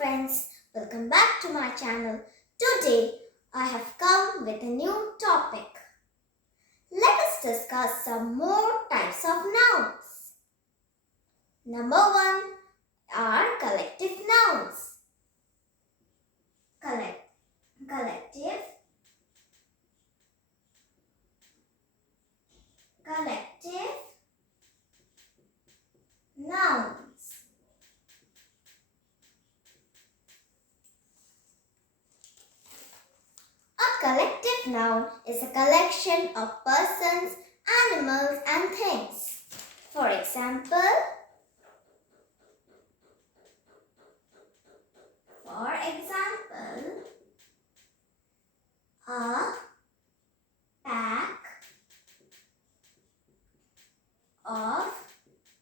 friends, welcome back to my channel. Today I have come with a new topic. Let us discuss some more types of nouns. Number 1 are collective nouns. Collective nouns. A collective noun is a collection of persons, animals and things. For example, a pack of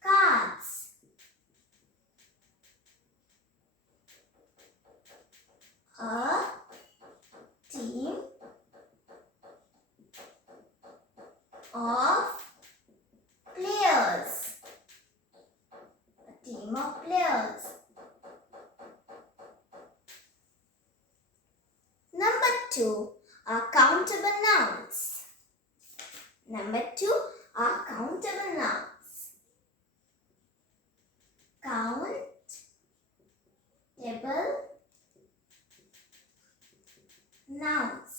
cards. A team of players. A team of players. Number 2 are countable nouns. Number 2 are countable nouns. Countable nouns.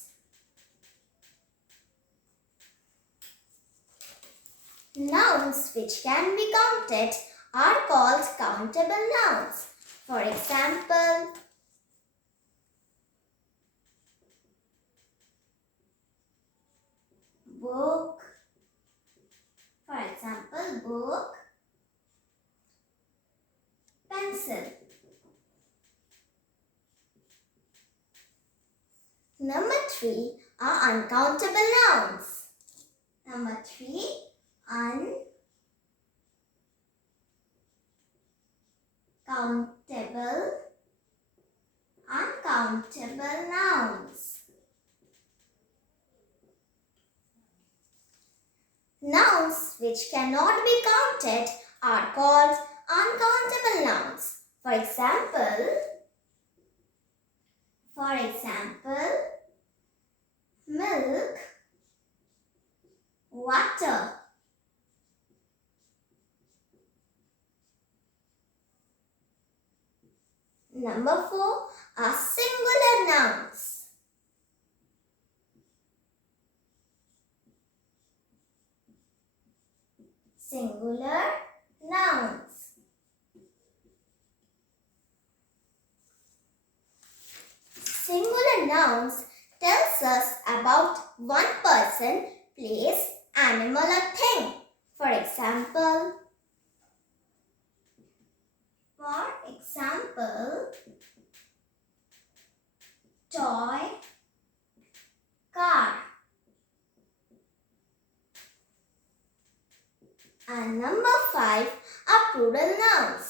Nouns which can be counted are called countable nouns. For example, book. Book, pencil. Number 3 are uncountable nouns. Number 3, uncountable nouns. Nouns which cannot be counted are called uncountable nouns. For example, milk, water. Number 4 are singular nouns. Singular nouns. Singular nouns tells us about one person, place, animal or thing. For example, toy, car. And number 5 are plural nouns.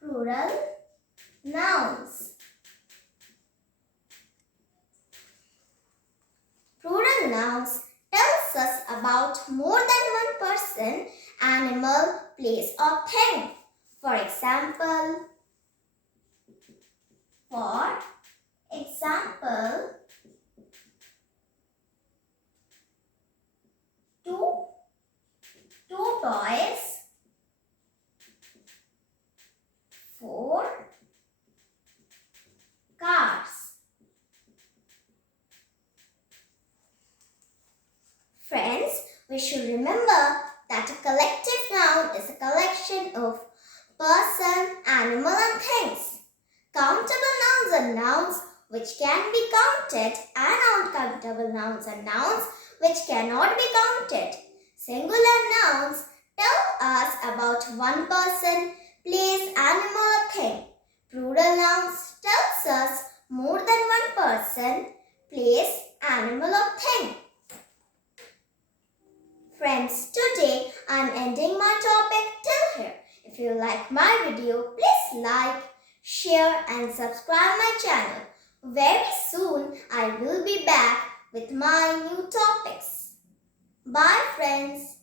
Plural nouns. Plural nouns tells us about more than one person, animal, place or thing. For example, two toys, 4 cars. Friends, we should remember that a collective noun is a collection of person, animal and things. Countable nouns are nouns which can be counted and uncountable nouns are nouns which cannot be counted. Singular nouns tell us about one person, place, animal or thing. Plural nouns tells us more than one person, place, animal or thing. Friends, today I am ending my topic till here. If you like my video, please like, share and subscribe my channel. Very soon I will be back with my new topics. Bye friends.